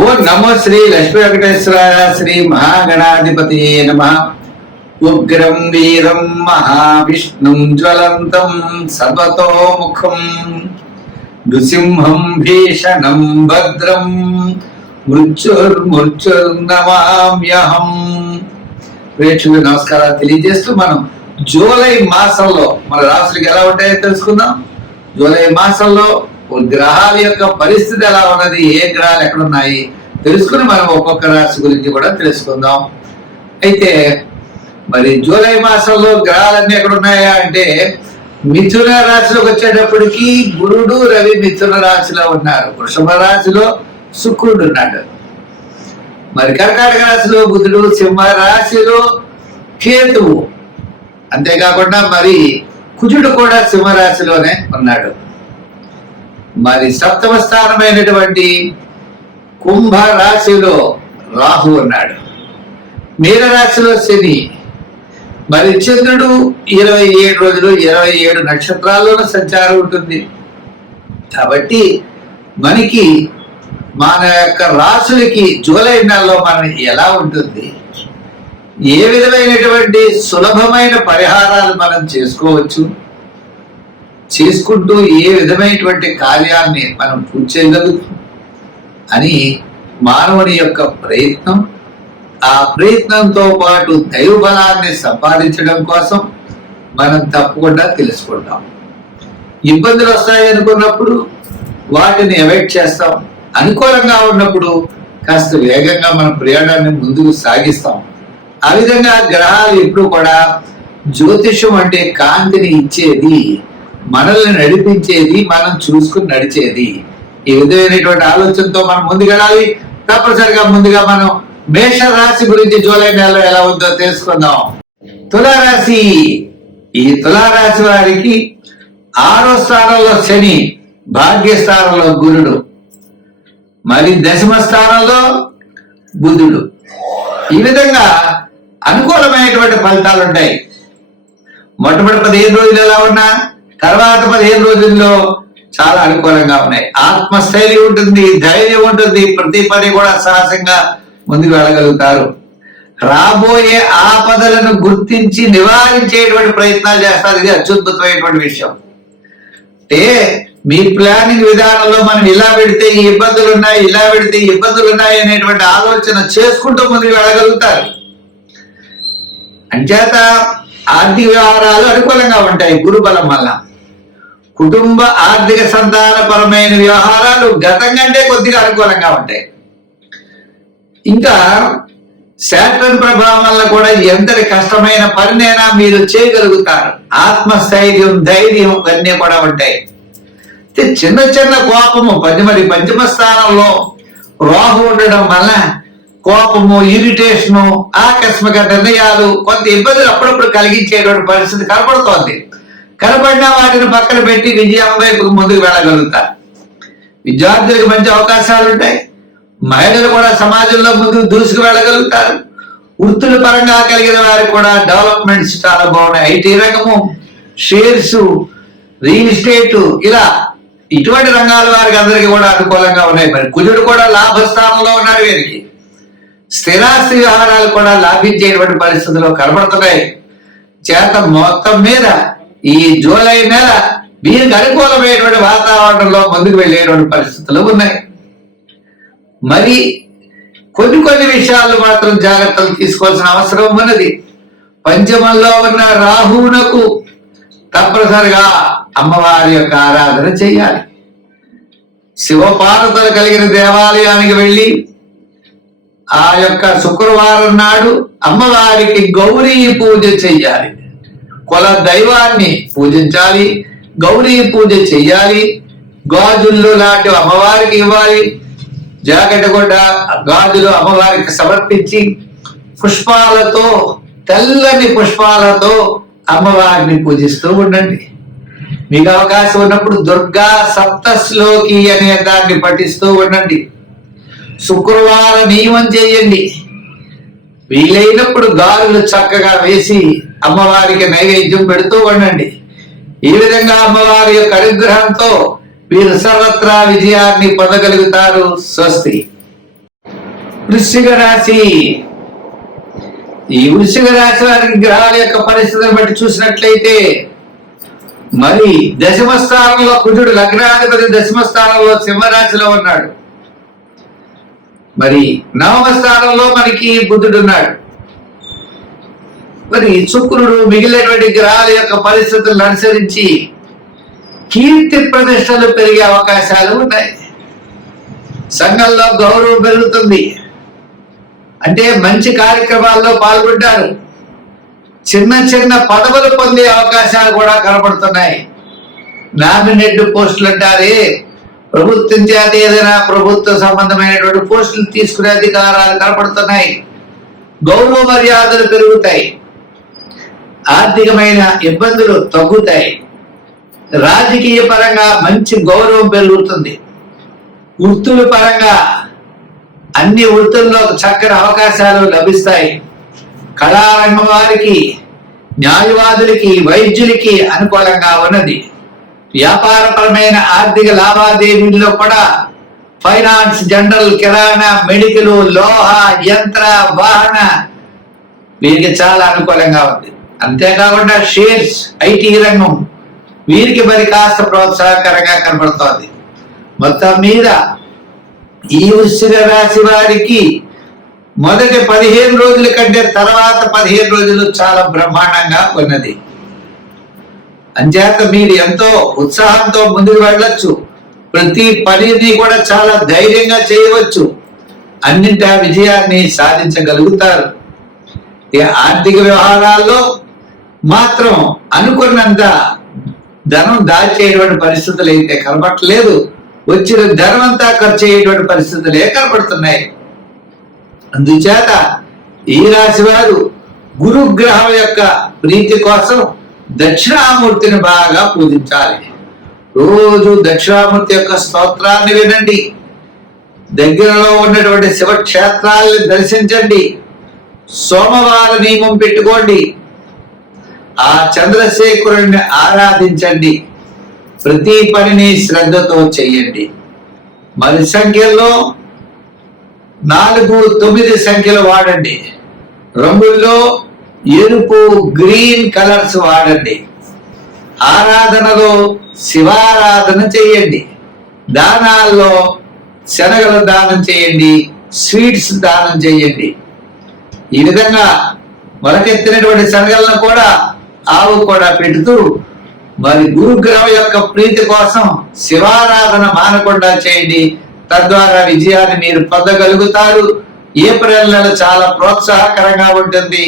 ఓ నమో శ్రీ లక్ష్మీ వెంకటేశ్వరాయ శ్రీ మహాగణాధిపతి నమ. ఉగ్రం వీరం మహావిష్ణుం జ్వలంతం సర్వతోముఖం నృసింహం భీషణం భద్రం మృత్యుర్నమామ్యహం. ప్రేక్షకులకు నమస్కారాలు తెలియజేస్తూ మనం జూలై మాసంలో మన రాశులకు ఎలా ఉంటాయో తెలుసుకుందాం. జూలై మాసంలో గ్రహాల యొక్క పరిస్థితి ఎలా ఉన్నది, ఏ గ్రహాలు ఎక్కడ ఉన్నాయి తెలుసుకుని మనం ఒక్కొక్క రాశి గురించి కూడా తెలుసుకుందాం. అయితే మరి జూలై మాసంలో గ్రహాలన్నీ ఎక్కడ ఉన్నాయా అంటే మిథున రాశిలోకి వచ్చేటప్పటికి గురుడు రవి మిథున రాశిలో ఉన్నారు. వృషభ రాశిలో శుక్రుడు ఉన్నాడు. మరి కర్కాటక రాశిలో బుధుడు, సింహ రాశిలో కేతువు, అంతేకాకుండా మరి కుజుడు కూడా సింహరాశిలోనే ఉన్నాడు. మరి సప్తమ స్థానమైనటువంటి కుంభ రాశిలో రాహు ఉన్నాడు. మీన రాశిలో శని. మరి చంద్రుడు 27 రోజులు 27 నక్షత్రాల్లోనూ సంచారం ఉంటుంది. కాబట్టి మనకి మన యొక్క రాశులకి జూలై నెలలో మనం ఎలా ఉంటుంది, ఏ విధమైనటువంటి సులభమైన పరిహారాలు మనం చేసుకోవచ్చు, చేసుకుంటూ ఏ విధమైనటువంటి కార్యాన్ని మనం పూర్తి చేయగలుగుతాం అని మానవుని యొక్క ప్రయత్నం, ఆ ప్రయత్నంతో పాటు దైవ బలాన్ని సంపాదించడం కోసం మనం తప్పకుండా తెలుసుకుంటాం. ఇబ్బందులు వస్తాయి అనుకున్నప్పుడు వాటిని అవాయిడ్ చేస్తాం. అనుకూలంగా ఉన్నప్పుడు కాస్త వేగంగా మన ప్రయాణాన్ని ముందుకు సాగిస్తాం. ఆ విధంగా గ్రహాలు ఎప్పుడు కూడా జ్యోతిషం అంటే కాంతిని ఇచ్చేది, మనల్ని నడిపించేది, మనం చూసుకుని నడిచేది. ఈ విధమైనటువంటి ఆలోచనతో మనం ముందుకెళ్ళాలి. తప్పనిసరిగా ముందుగా మనం మేష రాశి గురించి జూలై నెలలో ఎలా ఉందో తెలుసుకుందాం. తులారాశి. ఈ తులారాశి వారికి 6వ స్థానంలో శని, భాగ్యస్థానంలో గురుడు, మరి 10వ స్థానంలో బుధుడు. ఈ విధంగా అనుకూలమైనటువంటి ఫలితాలు ఉంటాయి. మొట్టమొదటి 15 రోజులు ఎలా ఉన్నా తర్వాత 15 రోజుల్లో చాలా అనుకూలంగా ఉన్నాయి. ఆత్మస్థైర్యం ఉంటుంది, ధైర్యం ఉంటుంది, ప్రతి పని కూడా సాహసంగా ముందుకు వెళ్ళగలుగుతారు. రాబోయే ఆపదలను గుర్తించి నివారించేటువంటి ప్రయత్నాలు చేస్తారు. ఇది అత్యద్భుతమైనటువంటి విషయం. అంటే మీ ప్లానింగ్ విధానంలో మనం ఇలా పెడితే ఈ ఇబ్బందులు ఉన్నాయి, ఇలా పెడితే ఈ ఇబ్బందులు ఉన్నాయి అనేటువంటి ఆలోచన చేసుకుంటూ ముందుకు వెళ్ళగలుగుతారు. అంచేత ఆర్థిక వ్యవహారాలు అనుకూలంగా ఉంటాయి గురుబలం వల్ల. కుటుంబ ఆర్థిక సంతానపరమైన వ్యవహారాలు గతం కంటే కొద్దిగా అనుకూలంగా ఉంటాయి. ఇంకా శాటర్న్ ప్రభావం వల్ల కూడా ఎంతటి కష్టమైన పనినైనా మీరు చేయగలుగుతారు. ఆత్మస్థైర్యం, ధైర్యం ఇవన్నీ కూడా ఉంటాయి. చిన్న చిన్న కోపము, పంచమ స్థానంలో రాహు ఉండడం వల్ల కోపము, ఇరిటేషను, ఆకస్మిక నిర్ణయాలు, కొంత ఇబ్బందులు అప్పుడప్పుడు కలిగించేటువంటి పరిస్థితి కనపడుతోంది. కనపడినా వాటిని పక్కన పెట్టి విజయం వైపు ముందుకు వెళ్ళగలుగుతారు. విద్యార్థులకు మంచి అవకాశాలు ఉంటాయి. మహిళలు కూడా సమాజంలో ముందుకు దూసుకు వెళ్ళగలుగుతారు. వృత్తుల పరంగా కలిగిన వారికి కూడా డెవలప్మెంట్స్ చాలా బాగున్నాయి. ఐటీ రంగము, షేర్స్, రియల్ ఎస్టేట్, ఇలా ఇటువంటి రంగాల వారికి అందరికీ కూడా అనుకూలంగా ఉన్నాయి. మరి కుజుడు కూడా లాభస్థానంలో ఉన్నాడు. వీరికి స్థిరాస్తి వ్యవహారాలు కూడా లాభించేటువంటి పరిస్థితుల్లో కనబడుతున్నాయి. చేత మొత్తం మీద ఈ జూలై నెల వీరికి అనుకూలమైనటువంటి వాతావరణంలో ముందుకు వెళ్ళేటువంటి పరిస్థితులు ఉన్నాయి. మరి కొన్ని విషయాలు మాత్రం జాగ్రత్తలు తీసుకోవాల్సిన అవసరం ఉన్నది. పంచమంలో ఉన్న రాహువునకు తప్పనిసరిగా అమ్మవారి యొక్క ఆరాధన చేయాలి. శివపార్వతులు కలిగిన దేవాలయానికి వెళ్ళి ఆ యొక్క శుక్రవారం నాడు అమ్మవారికి గౌరీ పూజ చెయ్యాలి. కుల దైవాన్ని పూజించాలి, గౌరీ పూజ చెయ్యాలి. గాజుల్లో లాంటి అమ్మవారికి ఇవ్వాలి. జాకెట్ కూడా గాజులు అమ్మవారికి సమర్పించి పుష్పాలతో, తెల్లని పుష్పాలతో అమ్మవారిని పూజిస్తూ ఉండండి. మీకు అవకాశం ఉన్నప్పుడు దుర్గా సప్తశ్లోకి అనే దాన్ని పఠిస్తూ ఉండండి. శుక్రవార నియమం చేయండి. వీలైనప్పుడు గాలులు చక్కగా వేసి అమ్మవారికి నైవేద్యం పెడుతూ ఉండండి. ఈ విధంగా అమ్మవారి యొక్క అనుగ్రహంతో వీరు సర్వత్రా విజయాన్ని పొందగలుగుతారు. స్వస్తి. వృశ్చిక రాశి. ఈ వృశ్చిక రాశి వారికి గ్రహాల యొక్క పరిస్థితిని బట్టి చూసినట్లయితే, మరి దశమ స్థానంలో కుజుడు, లగ్నాధిపతి దశమ స్థానంలో సింహరాశిలో ఉన్నాడు. మరి నవమ స్థానంలో మనకి బుధుడు ఉన్నాడు. మరి శుక్రుడు మిగిలినటువంటి గ్రహాల యొక్క పరిస్థితులను అనుసరించి కీర్తి ప్రతిష్టలు పెరిగే అవకాశాలు ఉన్నాయి. సంఘంలో గౌరవం పెరుగుతుంది, అంటే మంచి కార్యక్రమాల్లో పాల్గొంటారు. చిన్న చిన్న పదవులు పొందే అవకాశాలు కూడా కనబడుతున్నాయి. నామినేట్ పోస్టులు అంటారే, ప్రభుత్వం చేత ఏదైనా ప్రభుత్వ సంబంధమైనటువంటి పోస్టులు తీసుకునే అధికారాలు కనబడుతున్నాయి. గౌరవ మర్యాదలు పెరుగుతాయి, ఆర్థికమైన ఇబ్బందులు తగ్గుతాయి, రాజకీయ పరంగా మంచి గౌరవం పెరుగుతుంది, వృత్తుల పరంగా అన్ని వృత్తుల్లో చక్కని అవకాశాలు లభిస్తాయి. కళారంగం వారికి, న్యాయవాదులకి, వైద్యులకి అనుకూలంగా ఉన్నది. వ్యాపారపరమైన ఆర్థిక లావాదేవీల్లో కూడా ఫైనాన్స్, జనరల్, కిరాణా, మెడికల్, లోహ, యంత్ర, వాహన వీరికి చాలా అనుకూలంగా ఉంది. అంతేకాకుండా షేర్స్, ఐటీ రంగం వీరికి మరి కాస్త ప్రోత్సాహకరంగా కనబడుతోంది. మొత్తం మీద ఈ వృశ్చిక రాశి వారికి మొదటి 15 రోజుల కంటే తర్వాత 15 రోజులు చాలా బ్రహ్మాండంగా ఉన్నది. అంచేత మీరు ఎంతో ఉత్సాహంతో ముందుకు వెళ్ళొచ్చు. ప్రతి పనిని కూడా చాలా ధైర్యంగా చేయవచ్చు. అన్నింటి విజయాన్ని సాధించగలుగుతారు. ఆర్థిక వ్యవహారాల్లో మాత్రం అనుకున్నంత ధనం దాచేటువంటి పరిస్థితులు అయితే కనబడట్లేదు. వచ్చిన ధనం అంతా ఖర్చు అయ్యేటువంటి పరిస్థితులే కనబడుతున్నాయి. అందుచేత ఈ రాశి వారు గురుగ్రహం యొక్క ప్రీతి కోసం దక్షిణామూర్తిని బాగా పూజించాలి. రోజు దక్షిణామూర్తి యొక్క స్తోత్రాన్ని వినండి. దగ్గరలో ఉన్నటువంటి శివక్షేత్రాలను దర్శించండి. సోమవార నియమం పెట్టుకోండి. ఆ చంద్రశేఖరుణ్ణి ఆరాధించండి. ప్రతి పనిని శ్రద్ధతో చెయ్యండి. మరి సంఖ్యల్లో 4, 9 సంఖ్యలు వాడండి. రంగుల్లో ఎరుపు, గ్రీన్ కలర్స్ వాడండి. ఆరాధనలో శివారాధన చేయండి. దానాల్లో శనగలు దానం చేయండి, స్వీట్స్ దానం చేయండి. ఈ విధంగా మొలకెత్తినటువంటి శనగలను కూడా ఆవు కూడా పెడుతూ మరి గురుగ్రహం యొక్క ప్రీతి కోసం శివారాధన మానకుండా చేయండి. తద్వారా విజయాన్ని మీరు పొందగలుగుతారు. ఏప్రిల్ నెల చాలా ప్రోత్సాహకరంగా ఉంటుంది.